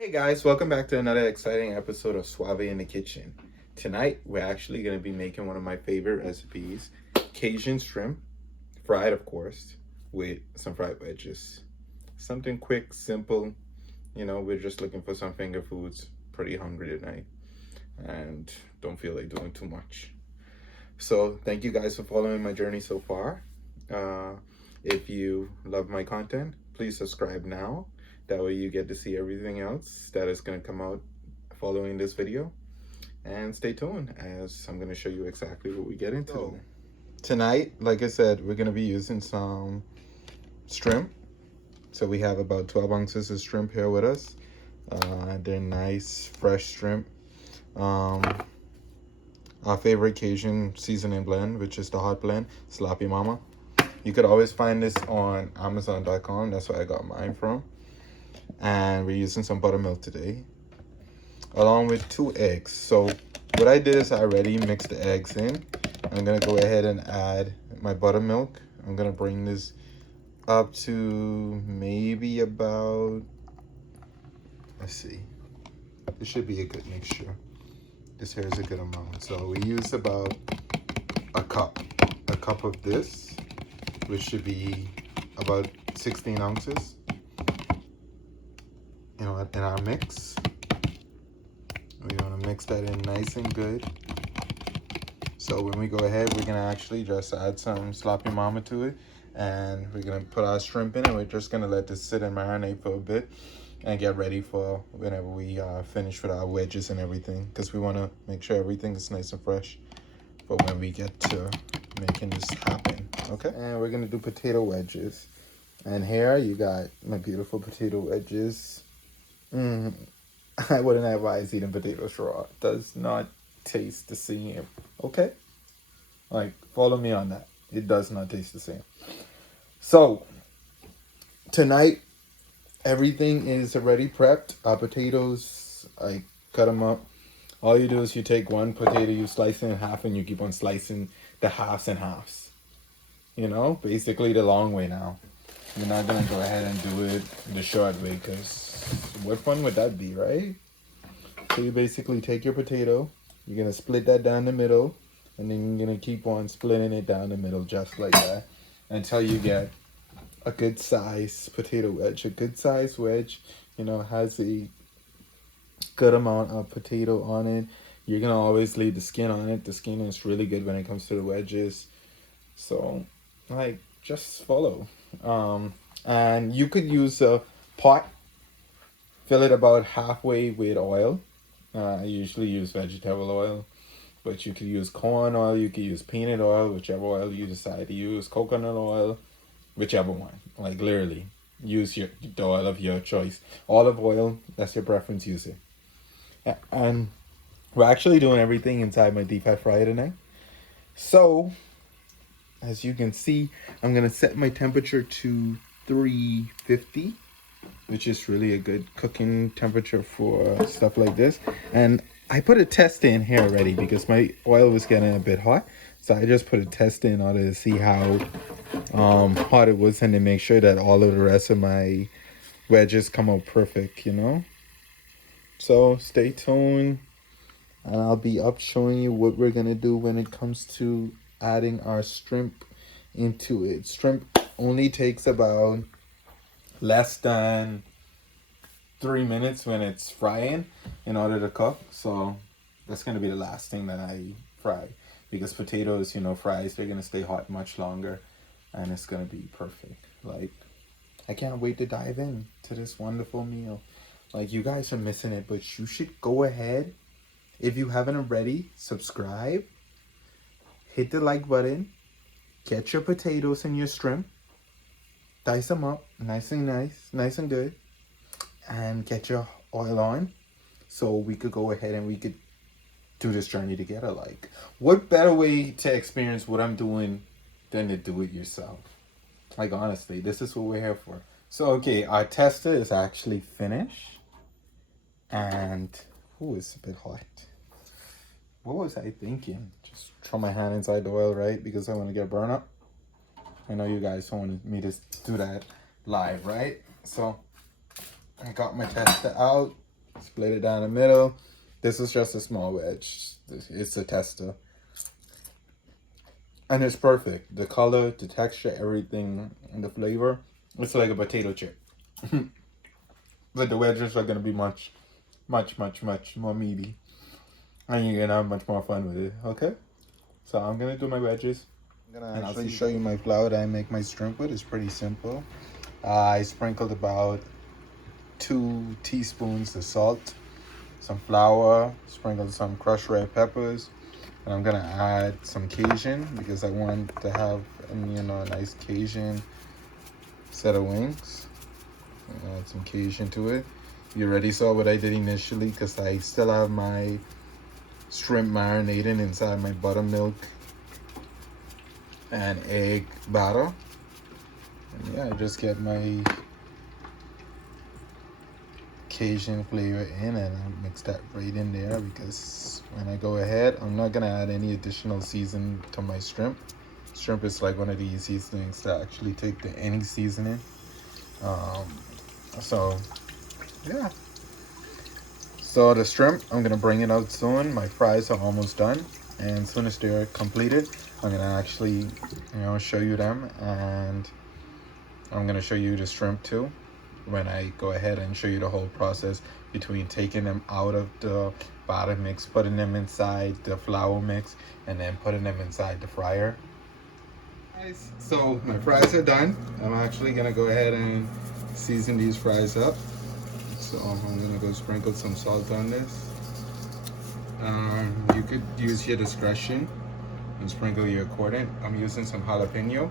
Hey guys, welcome back to another exciting episode of Suave in the Kitchen. Tonight, we're actually going to be making one of my favorite recipes, Cajun shrimp, fried of course, with some fried wedges. Something quick, simple, we're just looking for some finger foods, pretty hungry tonight, and don't feel like doing too much. So thank you guys for following my journey so far. If you love my content, please subscribe now. That way you get to see everything else that is going to come out following this video. And stay tuned as I'm going to show you exactly what we get into. So, tonight, like I said, we're going to be using some shrimp. So we have about 12 ounces of shrimp here with us. They're nice, fresh shrimp. Our favorite Cajun seasoning blend, which is the hot blend, Sloppy Mama. You could always find this on Amazon.com. That's where I got mine from. And we're using some buttermilk today, along with 2 eggs. So what I did is I already mixed the eggs in. I'm gonna go ahead and add my buttermilk. I'm gonna bring this up to maybe about, let's see, this should be a good mixture. This here is a good amount. So we use about a cup of this, which should be about 16 ounces. In our mix, we want to mix that in nice and good. So when we go ahead, we're gonna actually just add some Sloppy Mama to it, and we're gonna put our shrimp in, and we're just gonna let this sit and marinate for a bit and get ready for whenever we finish with our wedges and everything, because we want to make sure everything is nice and fresh for when we get to making this happen. Okay, and we're gonna do potato wedges, and here you got my beautiful potato wedges. I wouldn't advise eating potatoes raw. It does not taste the same. Okay? Like, follow me on that. It does not taste the same. So, tonight, everything is already prepped. Our potatoes, I cut them up. All you do is you take one potato, you slice it in half, and you keep on slicing the halves and halves. Basically the long way now. You're not gonna go ahead and do it the short way, because what fun would that be, right? So you basically take your potato, you're gonna split that down the middle, and then you're gonna keep on splitting it down the middle just like that until you get a good size potato wedge. A good size wedge, has a good amount of potato on it. You're gonna always leave the skin on it. The skin is really good when it comes to the wedges. So, just follow. And you could use a pot, fill it about halfway with oil. I usually use vegetable oil, but you could use corn oil, you could use peanut oil, whichever oil you decide to use, coconut oil, whichever one. Like, literally, use the oil of your choice. Olive oil, that's your preference, use it. And we're actually doing everything inside my deep fat fryer tonight. So, as you can see, I'm gonna set my temperature to 350, which is really a good cooking temperature for stuff like this. And I put a test in here already because my oil was getting a bit hot. So I just put a test in order to see how hot it was, and to make sure that all of the rest of my wedges come out perfect, So stay tuned, and I'll be up showing you what we're gonna do when it comes to adding our shrimp into it. Shrimp only takes about less than 3 minutes when it's frying in order to cook. So that's going to be the last thing that I fry, because potatoes, fries, they're going to stay hot much longer, and it's going to be perfect. I can't wait to dive in to this wonderful meal. You guys are missing it, but you should go ahead, if you haven't already, subscribe, hit the like button, get your potatoes and your shrimp, dice them up nice and good, and get your oil on, so we could go ahead and we could do this journey together. What better way to experience what I'm doing than to do it yourself? Honestly, this is what we're here for. So, okay, our tester is actually finished, and it's a bit hot. What was I thinking? Just throw my hand inside the oil, right? Because I want to get burned up. I know you guys wanted me to do that live, right? So I got my tester out. Split it down the middle. This is just a small wedge. It's a tester. And it's perfect. The color, the texture, everything, and the flavor. It's like a potato chip. But the wedges are going to be much more meaty. And you're going to have much more fun with it. Okay? So I'm going to do my wedges. I'm going to actually show you my flour that I make my shrimp with. It's pretty simple. I sprinkled about 2 teaspoons of salt, some flour, sprinkled some crushed red peppers, and I'm gonna add some Cajun because I want to have a nice Cajun set of wings. Add some Cajun to it. You already saw what I did initially because I still have my shrimp marinating inside my buttermilk and egg batter. And yeah, I just get my Cajun flavor in and I mix that right in there because when I go ahead, I'm not gonna add any additional season to my shrimp. Shrimp is like one of the easiest things to actually take to any seasoning. So yeah. So the shrimp, I'm gonna bring it out soon. My fries are almost done, and as soon as they're completed, I'm gonna actually, show you them, and I'm gonna show you the shrimp too when I go ahead and show you the whole process between taking them out of the batter mix, putting them inside the flour mix, and then putting them inside the fryer. Nice. So my fries are done. I'm actually gonna go ahead and season these fries up. So I'm gonna go sprinkle some salt on this. You could use your discretion and sprinkle your accordant. I'm using some jalapeno.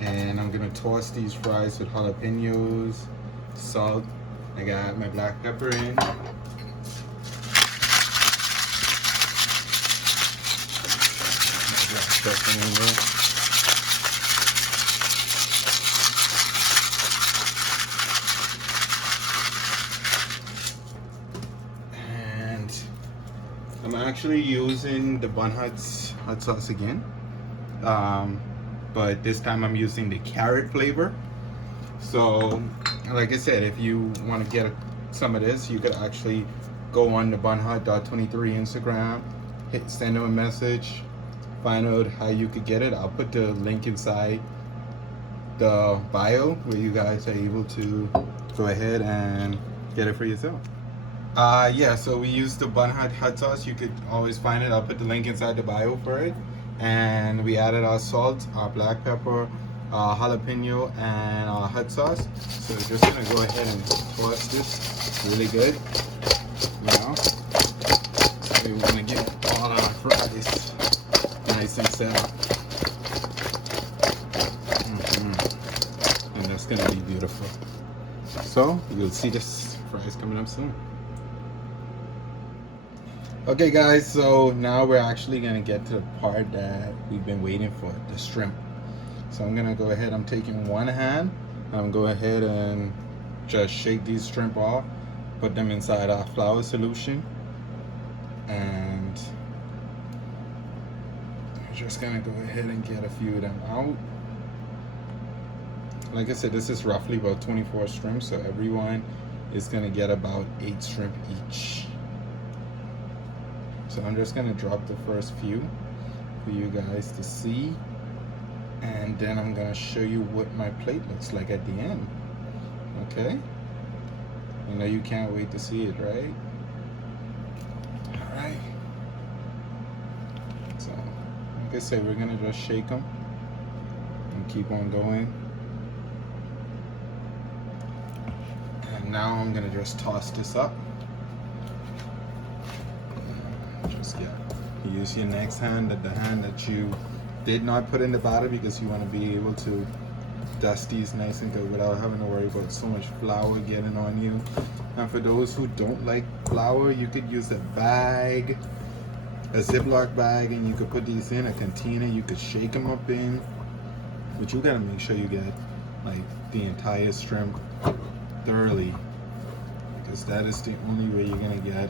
And I'm gonna toss these fries with jalapenos, salt. I got my black pepper in. And I'm actually using the Bun Hut's hot sauce again. But this time I'm using the carrot flavor. So like I said, if you want to get some of this, you could actually go on the bunhut.23 Instagram, send them a message, find out how you could get it. I'll put the link inside the bio where you guys are able to go ahead and get it for yourself. Yeah, so we use the Bun Hut hot sauce. You could always find it. I'll put the link inside the bio for it. And we added our salt, our black pepper, jalapeno, and our hot sauce. So we're just gonna go ahead and toss this really good, So we want to get all our fries nice and set. And that's gonna be beautiful. So you'll see this fries coming up soon. Okay guys, so now we're actually gonna get to the part that we've been waiting for, the shrimp. So I'm gonna go ahead, I'm taking one hand, I'm gonna go ahead and just shake these shrimp off, put them inside our flour solution, and I'm just gonna go ahead and get a few of them out. Like I said, this is roughly about 24 shrimp, so everyone is gonna get about 8 shrimp each. So I'm just gonna drop the first few for you guys to see, and then I'm gonna show you what my plate looks like at the end. Okay? I know you can't wait to see it, right? Alright. So, like I said, we're gonna just shake them and keep on going. And now I'm gonna just toss this up. Use your next hand, the hand that you did not put in the batter, because you want to be able to dust these nice and good without having to worry about so much flour getting on you. And for those who don't like flour, you could use a bag, a Ziploc bag, and you could put these in a container. You could shake them up in, but you gotta make sure you get like the entire shrimp thoroughly, because that is the only way you're gonna get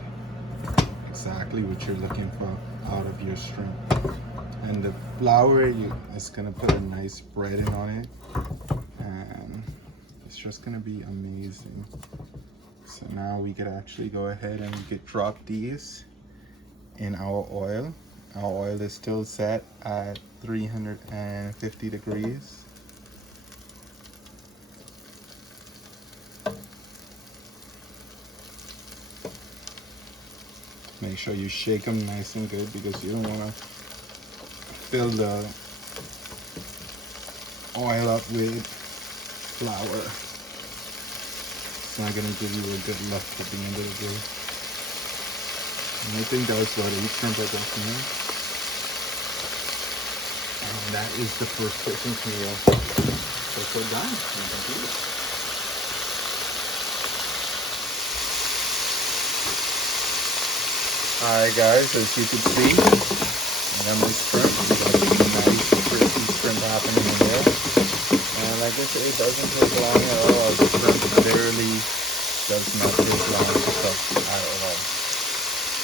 exactly what you're looking for out of your shrimp. And the flour, it's gonna put a nice spreading on it, and it's just gonna be amazing. So now we could actually go ahead and we could drop these in our oil. Our oil is still set at 350 degrees. Make sure you shake them nice and good because you don't want to fill the oil up with flour. It's not going to give you a good look at the end of the day. And I think that was about 8 shrimp I got from there. And that is the first cooking meal. So we're done. We can do it. Alright guys, as you can see, I got my shrimp. We got some nice crispy shrimp happening in there. And like I said, it doesn't take long at all. The shrimp literally does not take long to cook at all.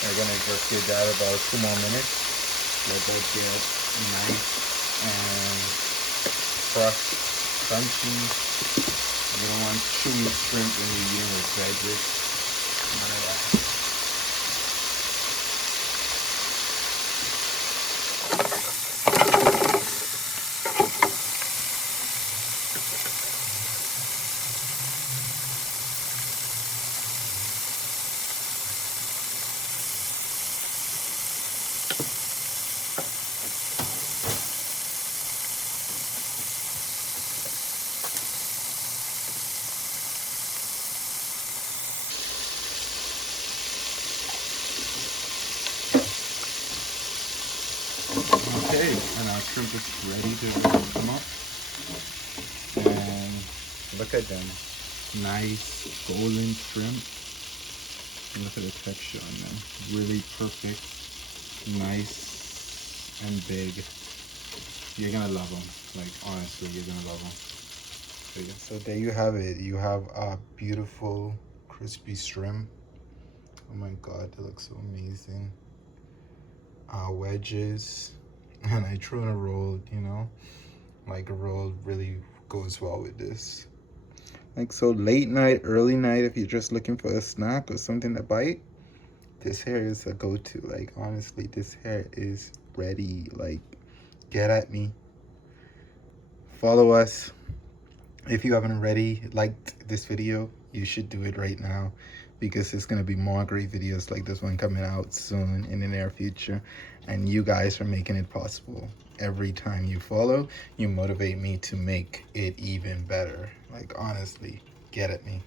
We're gonna just give that about 2 more minutes. Let that get nice and fresh, crunchy. You don't want chewy shrimp when you're eating with veggies. None of that. Okay, and our shrimp is ready to come up. And look at them. Nice golden shrimp. Look at the texture on them. Really perfect. Nice and big. You're gonna love them. Like, honestly, you're gonna love them. So there you have it. You have a beautiful crispy shrimp. Oh my god, they look so amazing. Wedges. And I threw in a roll, you know, like a roll really goes well with this. Like, so late night, early night, if you're just looking for a snack or something to bite, this here is a go-to. Like, honestly, this here is ready. Like, get at me. Follow us. If you haven't already liked this video, you should do it right now, because there's going to be more great videos like this one coming out soon in the near future, and you guys are making it possible. Every time you follow, you motivate me to make it even better. Like, honestly, get at me.